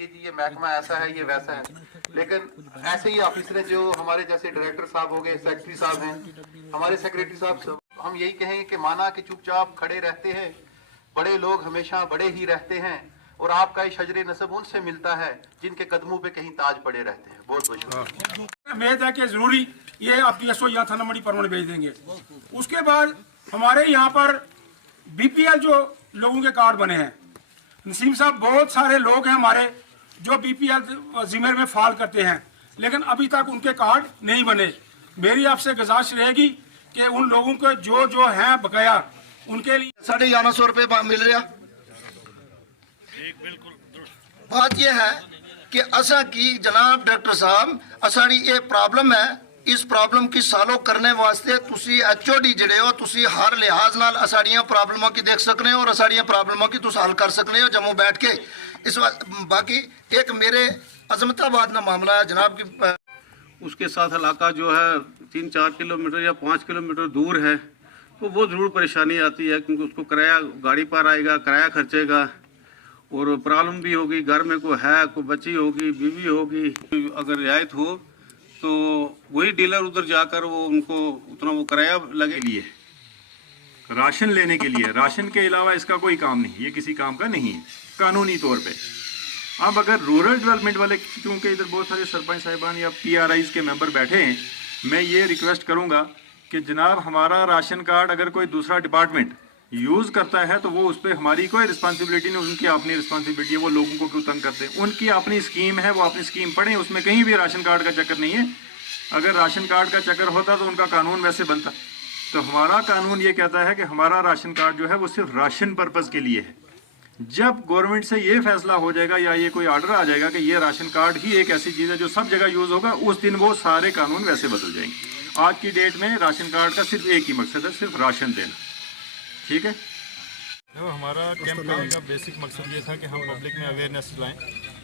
ये महकमा ऐसा है, ये वैसा है, लेकिन ऐसे ही ऑफिसर जो हमारे जैसे डायरेक्टर साहब हो गए, सेक्रेटरी साहब हैं, हमारे सेक्रेटरी साहब, हम यही कहेंगे कि माना कि चुपचाप खड़े रहते हैं, बड़े लोग हमेशा बड़े ही रहते हैं, और आपका ये शजरे नसब उनसे मिलता है जिनके कदमों पे कहीं ताज पड़े रहते हैं। बहुत बहुत शुक्रिया। उम्मीद है कि जरूरी ये आप DSO या थाना मंडी परमण भेज देंगे। उसके बाद हमारे यहाँ पर BPL जो लोगों के कार्ड बने हैं, नसीम साहब, बहुत सारे लोग हैं हमारे जो BPL जिम्मे में फाल करते हैं, लेकिन अभी तक उनके कार्ड नहीं बने। मेरी आपसे गुजारिश रहेगी कि उन लोगों को जो है बकाया उनके लिए 1150 रुपये मिल रहा। बात यह है कि असा की जनाब डॉक्टर साहब असाड़ी ये प्रॉब्लम है, इस प्रॉब्लम की सॉल्व करने वास्ते तुसी HOD जड़े हो, तुसी हर लिहाज नाल असाड़ियां प्रॉब्लमों की देख सकने हो और असाड़ियां प्रॉब्लमों की तुस हल कर सकने हो जम्मू बैठ के। इस बाकी एक मेरे अजमताबाद का मामला है जनाब की, उसके साथ इलाका जो है 3-4 किलोमीटर या 5 किलोमीटर दूर है, तो वो ज़रूर परेशानी आती है, क्योंकि उसको किराया गाड़ी पर आएगा, किराया खर्चेगा और प्रॉब्लम भी होगी। घर में कोई है, कोई बच्ची होगी, बीवी होगी, अगर रियायत हो तो वही डीलर उधर जाकर वो उनको उतना वो किराया लगे लिए राशन लेने के लिए। राशन के अलावा इसका कोई काम नहीं, ये किसी काम का नहीं है कानूनी तौर पे। अब अगर रूरल डेवलपमेंट वाले, क्योंकि इधर बहुत सारे सरपंच साहिबान या PRIs के मेंबर बैठे हैं, मैं ये रिक्वेस्ट करूंगा कि जनाब हमारा राशन कार्ड अगर कोई दूसरा डिपार्टमेंट यूज़ करता है तो वो उस पर हमारी कोई रिस्पॉन्सिबिलिटी नहीं, उनकी अपनी रिस्पॉन्सिबिलिटी है। वो लोगों को क्यों तंग करते हैं, उनकी अपनी स्कीम है, वो अपनी स्कीम पढ़ें, उसमें कहीं भी राशन कार्ड का चक्कर नहीं है। अगर राशन कार्ड का चक्कर होता तो उनका कानून वैसे बनता। तो हमारा कानून ये कहता है कि हमारा राशन कार्ड जो है वो सिर्फ राशन पर्पज़ के लिए है। जब गवर्नमेंट से ये फैसला हो जाएगा या ये कोई ऑर्डर आ जाएगा कि ये राशन कार्ड ही एक ऐसी चीज़ है जो सब जगह यूज़ होगा, उस दिन वो सारे कानून वैसे बदल जाएंगे। आज की डेट में राशन कार्ड का सिर्फ एक ही मकसद है, सिर्फ राशन देना। ठीक है। देखो, हमारा कैंप करने का बेसिक मकसद ये था कि हम पब्लिक में अवेयरनेस लाएं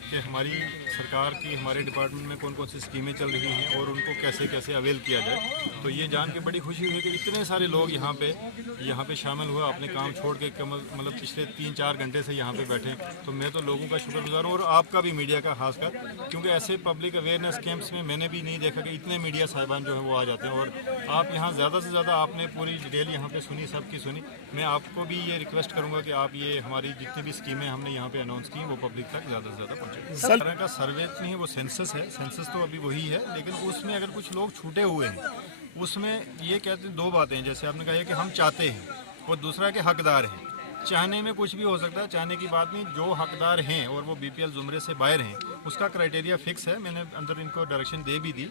कि हमारी सरकार की, हमारे डिपार्टमेंट में कौन कौन सी स्कीमें चल रही हैं और उनको कैसे कैसे अवेल किया जाए। तो ये जान के बड़ी खुशी हुई कि इतने सारे लोग यहाँ पे शामिल हुए, अपने काम छोड़ के मतलब पिछले 3-4 घंटे से यहाँ पे बैठे। तो मैं तो लोगों का शुक्रगुजार हूँ और आपका भी, मीडिया का खासकर, क्योंकि ऐसे पब्लिक अवेयरनेस कैंप्स में मैंने भी नहीं देखा कि इतने मीडिया साहिबान जो हैं वो आ जाते हैं। और आप यहाँ ज़्यादा से ज़्यादा आपने पूरी डिटेल यहाँ पर सुनी, सबकी सुनी। मैं आपको भी ये रिक्वेस्ट करूँगा कि आप ये हमारी जितनी भी स्कीमें हमने यहाँ पर अनाउंस की वो पब्लिक तक ज़्यादा से ज़्यादा पहुँचाएं। सर तरह का सर्वे नहीं है, वो सेंसस है। सेंसस तो अभी वही है, लेकिन उसमें अगर कुछ लोग छूटे हुए हैं, उसमें ये कहते हैं 2 बातें, जैसे आपने कहा कि हम चाहते हैं और दूसरा कि हकदार हैं। चाहने में कुछ भी हो सकता है, चाहने की बात नहीं। जो हकदार हैं और वो BPL जुमरे से बाहर हैं, उसका क्राइटेरिया फिक्स है। मैंने अंदर इनको डायरेक्शन दे भी दी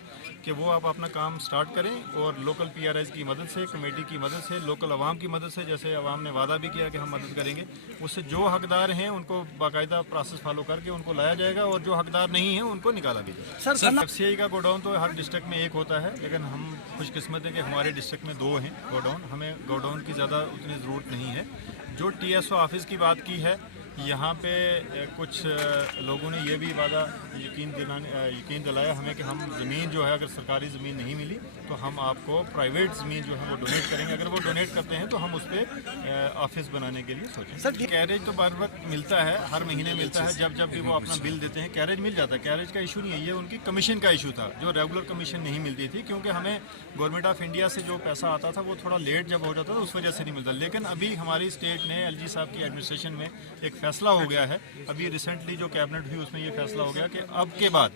कि वो आप अपना काम स्टार्ट करें और लोकल PRIs की मदद से, कमेटी की मदद से, लोकल आवाम की मदद से, जैसे आवाम ने वादा भी किया कि हम मदद करेंगे, उससे जो हकदार हैं उनको बाकायदा प्रोसेस फॉलो करके उनको लाया जाएगा और जो हकदार नहीं है उनको निकाला भी जाएगा। सर FCI का गोडाउन तो हर डिस्ट्रिक्ट में एक होता है, लेकिन हम खुशकिस्मत हैं कि हमारे डिस्ट्रिक्ट में 2 हैं गोडाउन। हमें गोडाउन की ज़्यादा उतनी ज़रूरत नहीं है। जो TSO ऑफिस की बात की है, यहाँ पे कुछ लोगों ने ये भी वादा यकीन दिलाया हमें कि हम ज़मीन जो है, अगर सरकारी ज़मीन नहीं मिली तो हम आपको प्राइवेट ज़मीन जो है वो डोनेट करेंगे। अगर वो डोनेट करते हैं तो हम उस पर ऑफिस बनाने के लिए सोचें। सर कैरेज तो बार वक्त मिलता है, हर महीने मिलता है, जब भी वो अपना बिल देते हैं कैरेज मिल जाता है। कैरेज का इशू नहीं है, ये उनकी कमीशन का इशू था, जो रेगुलर कमीशन नहीं मिलती थी, क्योंकि हमें गवर्नमेंट ऑफ इंडिया से जो पैसा आता था वो थोड़ा लेट जब हो जाता था, उस वजह से नहीं मिलता। लेकिन अभी हमारी स्टेट ने, LG साहब की एडमिनिस्ट्रेशन में एक फैसला हो गया है, अभी रिसेंटली जो कैबिनेट हुई उसमें ये फैसला हो गया कि अब के बाद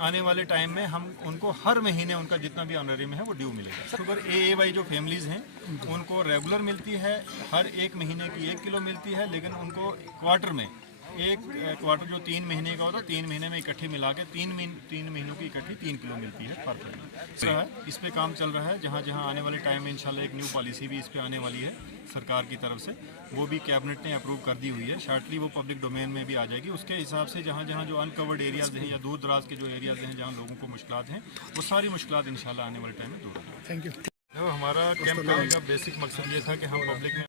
आने वाले टाइम में हम उनको हर महीने उनका जितना भी ऑनरेरियम है वो ड्यू मिलेगा। शुगर AAY जो फैमिलीज़ हैं उनको रेगुलर मिलती है, हर 1 महीने की 1 किलो मिलती है, लेकिन उनको क्वार्टर में, एक क्वार्टर जो 3 महीने का होता है, 3 महीने में इकट्ठी मिला के 3 महीनों की इकट्ठी 3 किलो मिलती है पर फैमिली। इस पे काम चल रहा है, जहाँ जहाँ आने वाले टाइम में इंशाल्लाह एक न्यू पॉलिसी भी इस पे आने वाली है सरकार की तरफ से, वो भी कैबिनेट ने अप्रूव कर दी हुई है। शॉर्टली वो पब्लिक डोमेन में भी आ जाएगी। उसके हिसाब से जहाँ जहाँ जो अनकवर्ड एरियाज़ हैं या दूर दराज के जो एरियाज़ हैं जहाँ लोगों को मुश्किलात हैं, वो सारी मुश्किलात इंशाल्लाह आने वाले टाइम में दूर होंगी। Thank you. हमारा कैंप करने का बेसिक मकसद ये था कि हम पब्लिक में